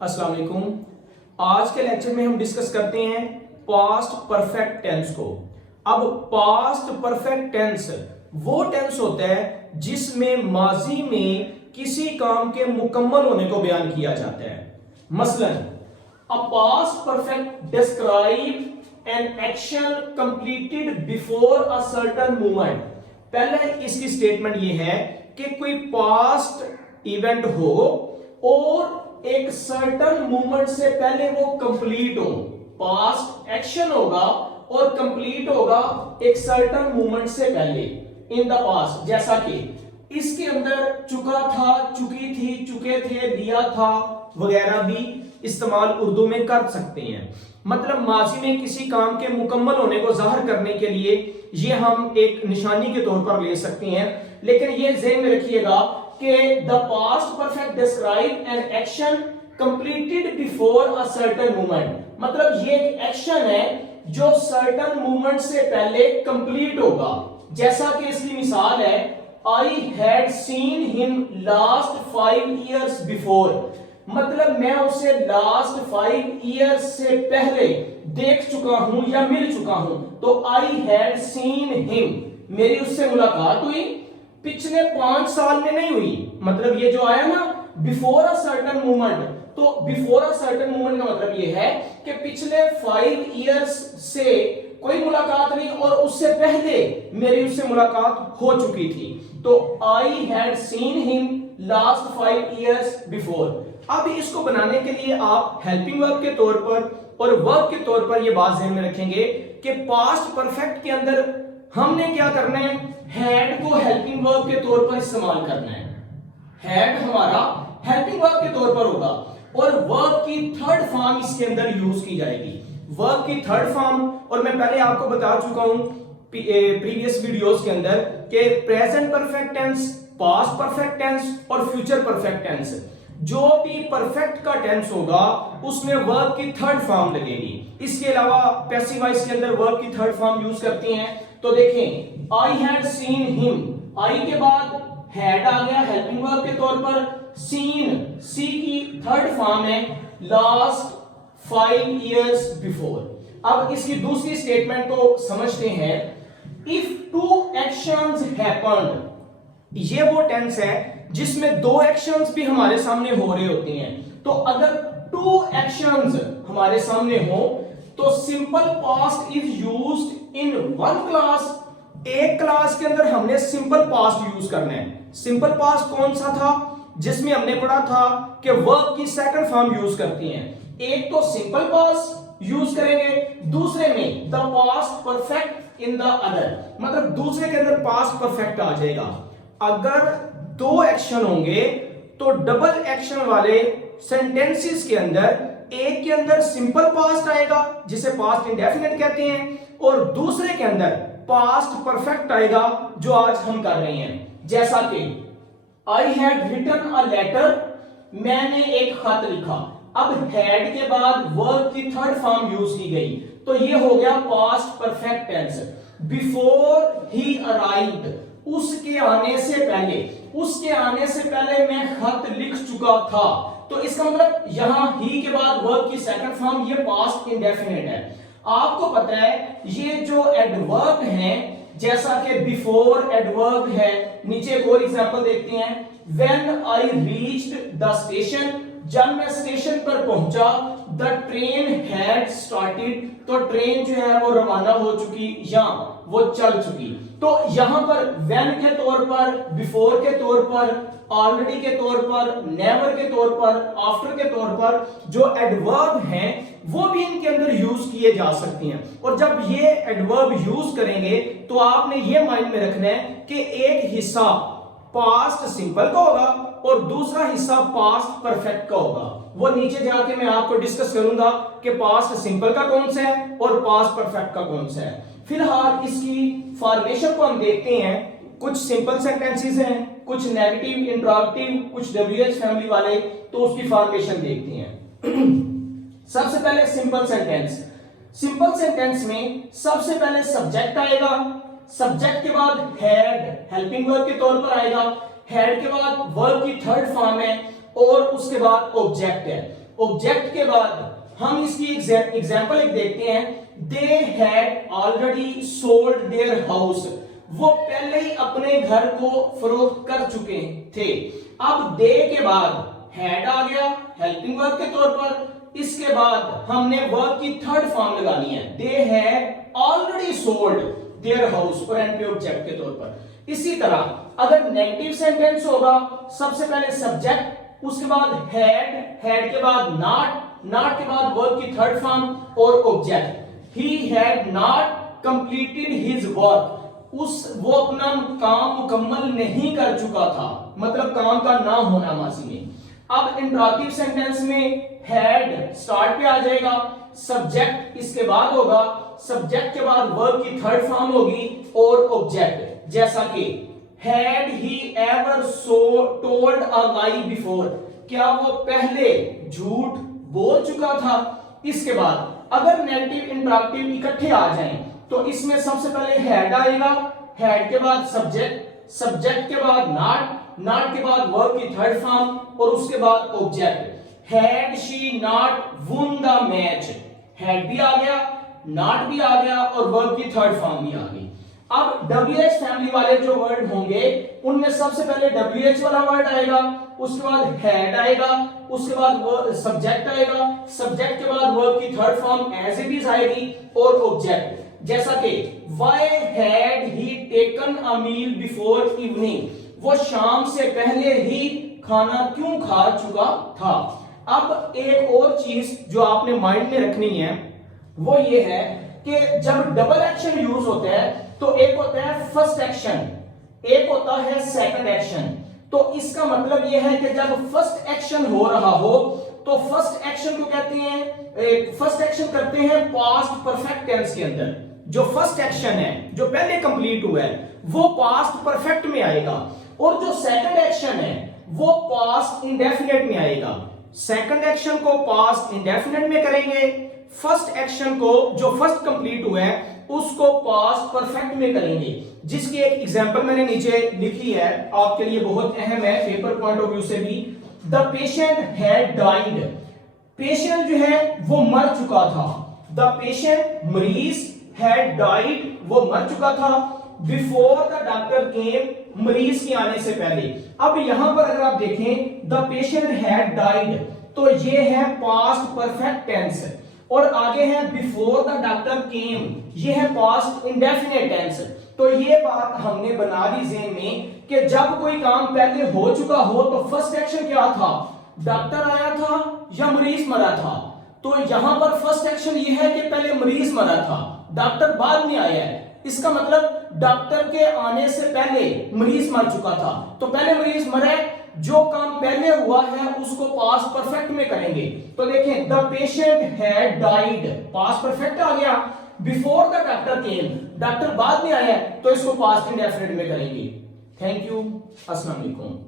अस्सलाम वालेकुम। आज के लेक्चर में हम डिस्कस करते हैं पास्ट परफेक्ट टेंस को। अब पास्ट परफेक्ट टेंस वो टेंस होता है जिसमें माजी में किसी काम के मुकम्मल होने को बयान किया जाता है। मसलन a past perfect describe an action completed before a certain movement. पहले इसकी स्टेटमेंट ये है कि कोई पास्ट इवेंट हो और एक सर्टन मूवमेंट से पहले वो कंप्लीट हो। पास्ट एक्शन होगा और कंप्लीट होगा एक सर्टन मूवमेंट से पहले इन द पास्ट। जैसा कि इसके अंदर चुका था, चुकी थी, चुके थे, दिया था वगैरह भी इस्तेमाल उर्दू में कर सकते हैं। मतलब माजी में किसी काम के मुकम्मल होने को जाहिर करने के लिए ये हम एक निशानी के तौर पर ले सकते हैं। लेकिन ये ज़हन में रखिएगा कि the past perfect describe an action completed before a certain movement. मतलब ये एक एक्शन है जो सर्टेन मूवमेंट से पहले कंप्लीट होगा। जैसा कि इसकी मिसाल है, I had seen him last 5 years before. मतलब मैं उसे लास्ट 5 years से पहले देख चुका हूं या मिल चुका हूं। तो आई हैड सीन हिम, मेरी उससे मुलाकात हुई पिछले 5 साल में नहीं हुई। मतलब ये जो आया ना बिफोर अ सर्टेन मूवमेंट, तो बिफोर अ सर्टेन मूवमेंट का मतलब ये है कि पिछले 5 years से कोई मुलाकात नहीं और उससे पहले मेरी उससे मुलाकात हो चुकी थी। तो I had seen him last 5 years before. अब इसको बनाने के लिए आप हेल्पिंग वर्ब के तौर पर और वर्ब के तौर पर यह बात ध्यान में रखेंगे कि पास्ट परफेक्ट के अंदर हमने क्या करना है, हैड को हेल्पिंग वर्ब के तौर पर इस्तेमाल करना है। हैड हमारा हेल्पिंग वर्ब के तौर पर होगा और वर्ब की थर्ड फॉर्म इसके अंदर यूज की जाएगी। वर्ब की थर्ड फॉर्म, और मैं पहले आपको बता चुका हूं प्रीवियस वीडियोस के अंदर कि present perfect tense, past perfect tense और फ्यूचर परफेक्ट टेंस, जो भी परफेक्ट का टेंस होगा उसमें वर्ब की थर्ड फॉर्म लगेगी। इसके अलावा पैसिव वॉइस के अंदर वर्ब की थर्ड फॉर्म यूज करते हैं। तो देखें, आई हैड सीन हिम, आई के बाद हैड आ गया हेल्पिंग वर्ब के तौर पर। सीन, सी की थर्ड फॉर्म है लास्ट 5 years बिफोर। अब इसकी दूसरी स्टेटमेंट को समझते हैं। इफ टू एक्शंस हैपेंड, ये वो टेंस है जिसमें दो एक्शंस भी हमारे सामने हो रहे होते हैं। तो अगर टू एक्शंस हमारे सामने हो तो simple past is used in one class. एक क्लास के अंदर हमने सिंपल पास्ट यूज करना है। सिंपल पास्ट कौन सा था जिसमें हमने पढ़ा था कि वर्ब की सेकंड फॉर्म यूज करती हैं। एक तो सिंपल पास्ट यूज करेंगे, दूसरे में the past perfect in the other. मतलब दूसरे के अंदर पास्ट परफेक्ट आ जाएगा। अगर दो एक्शन होंगे तो डबल एक्शन वाले सेंटेंसेस के अंदर एक के अंदर सिंपल पास्ट आएगा जिसे पास्ट इंडेफिनिट कहते हैं, और दूसरे के अंदर पास्ट परफेक्ट आएगा जो आज हम कर रहे हैं। जैसा कि I had written a letter, मैंने एक खत लिखा। अब हैड के बाद वर्ब की थर्ड फॉर्म यूज की गई, तो ये हो गया past perfect tense. Before he arrived, उसके आने से पहले, उसके आने से पहले मैं खत लिख चुका था। तो इसका मतलब यहां ही के बाद वर्ब की सेकंड फॉर्म, ये पास्ट इंडेफिनिट है। आपको पता है ये जो एडवर्ब है, जैसा कि बिफोर एडवर्ब है। नीचे एक और एग्जांपल देखते हैं। When I reached the station, जब मैं स्टेशन पर पहुंचा। द ट्रेन हैड स्टार्टेड, तो ट्रेन जो है वो रवाना हो चुकी या वो चल चुकी। तो यहां पर व्हेन के तौर पर, बिफोर के तौर पर, ऑलरेडी के तौर पर, नेवर के तौर पर, आफ्टर के तौर पर जो एडवर्ब हैं वो भी इनके अंदर यूज किए जा सकते हैं। और जब ये एडवर्ब यूज करेंगे तो आपने ये माइंड में रखना है कि एक हिस्सा पास्ट सिंपल का होगा और दूसरा हिस्सा पास्ट परफेक्ट का होगा। वो नीचे जाके मैं आपको डिस्कस करूंगा कि पास्ट सिंपल का कौन सा है और पास्ट परफेक्ट का कौन सा है। फिलहाल इसकी फॉर्मेशन को हम देखते हैं। कुछ सिंपल सेंटेंसेस हैं, कुछ नेगेटिव, इंटरॉगेटिव, कुछ डब्ल्यूएच फैमिली वाले, तो उसकी फॉर्मेशन देखते हैं। सबसे पहले सिंपल सेंटेंस। सिंपल सेंटेंस में सबसे पहले सब्जेक्ट आएगा, सब्जेक्ट के बाद हैड हेल्पिंग वर्ब के तौर पर आएगा, हैड के बाद वर्ब की थर्ड फॉर्म है और उसके बाद ऑब्जेक्ट है। ऑब्जेक्ट के बाद हम इसकी एग्जांपल एक देखते हैं। They had already sold their house, वो पहले ही अपने घर को फरोख्त कर चुके थे। अब दे के बाद हैड आ गया हेल्पिंग वर्ब के तौर पर, इसके बाद हमने वर्ब की थर्ड फॉर्म लगानी है। They had already sold their house और एंड पे ऑब्जेक्ट के तौर पर। इसी तरह अगर नेगेटिव सेंटेंस होगा, सबसे पहले सब्जेक्ट, उसके बाद हैड के बाद नॉट के बाद वर्ब की थर्ड फॉर्म और object. He had not completed his work, वो अपना काम मुकम्मल नहीं कर चुका था, मतलब काम का ना होना माजी में। अब इंटरॉगेटिव सेंटेंस में हैड स्टार्ट पे आ जाएगा, सब्जेक्ट इसके बाद होगा, सब्जेक्ट के बाद वर्ब की थर्ड फॉर्म होगी और ऑब्जेक्ट। जैसा कि had he ever told a lie before, क्या वो पहले झूठ बोल चुका था। इसके बाद अगर नेगेटिव इंटरॉगेटिव इकट्ठे आ जाएं तो इसमें सबसे पहले हैड आएगा, हैड के बाद सब्जेक्ट के बाद नॉट के बाद वर्ब की थर्ड फॉर्म और उसके बाद object. Had she not won the match, had भी आ गया, नॉट भी आ गया और वर्ब की थर्ड फॉर्म भी आ गई। अब WH फैमिली वाले जो वर्ड होंगे उनमें सबसे पहले WH वाला वर्ड आएगा, उसके बाद हैड आएगा, उसके बाद सब्जेक्ट आएगा, सब्जेक्ट के बाद वर्ब की third form as it is आएगी और ऑब्जेक्ट। जैसा कि why had he taken a meal before evening, वो शाम से पहले ही खाना क्यों खा चुका था। अब एक और चीज जो आपने माइंड में रखनी है वो ये है कि जब डबल एक्शन यूज होता है तो एक होता है फर्स्ट एक्शन, एक होता है सेकंड एक्शन। तो इसका मतलब यह है कि जब फर्स्ट एक्शन हो रहा हो तो फर्स्ट एक्शन को कहते हैं, फर्स्ट एक्शन करते हैं पास्ट परफेक्ट टेंस के अंदर। जो फर्स्ट एक्शन है जो पहले कंप्लीट हुआ है वो पास्ट परफेक्ट में आएगा, और जो सेकंड एक्शन है वो पास्ट इंडेफिनिट में आएगा। सेकंड एक्शन को पास्ट इंडेफिनिट में करेंगे, फर्स्ट एक्शन को जो फर्स्ट कंप्लीट हुआ है उसको पास्ट परफेक्ट में करेंगे। जिसकी एक एग्जांपल मैंने नीचे लिखी है, आपके लिए बहुत अहम है पेपर पॉइंट ऑफ व्यू से भी। The patient had died, patient जो है वो मर चुका था। द पेशेंट मरीज हैड डाइड, वो मर चुका था। बिफोर द डॉक्टर केम, मरीज के आने से पहले। अब यहां पर अगर आप देखें द पेशेंट हैड डाइड तो ये है पास्ट परफेक्ट टेंस, और आगे है बिफोर द डॉक्टर केम, ये है पास्ट इंडेफिनिट टेंस। तो ये बात हमने बना दी ज़हन में कि जब कोई काम पहले हो चुका हो तो फर्स्ट एक्शन क्या था, डॉक्टर आया था या मरीज मरा था। तो यहां पर फर्स्ट एक्शन ये है कि पहले मरीज मरा था, डॉक्टर बाद में आया है। इसका मतलब डॉक्टर के आने से पहले मरीज मर चुका था। तो पहले मरीज मरा, जो काम पहले हुआ है उसको पास्ट परफेक्ट में करेंगे। तो देखें the patient had died, past perfect आ गया। Before the doctor came, doctor बाद में आया तो इसको पास्ट इंडेफिनिट में करेंगे। थैंक यू, अस्सलाम वालेकुम।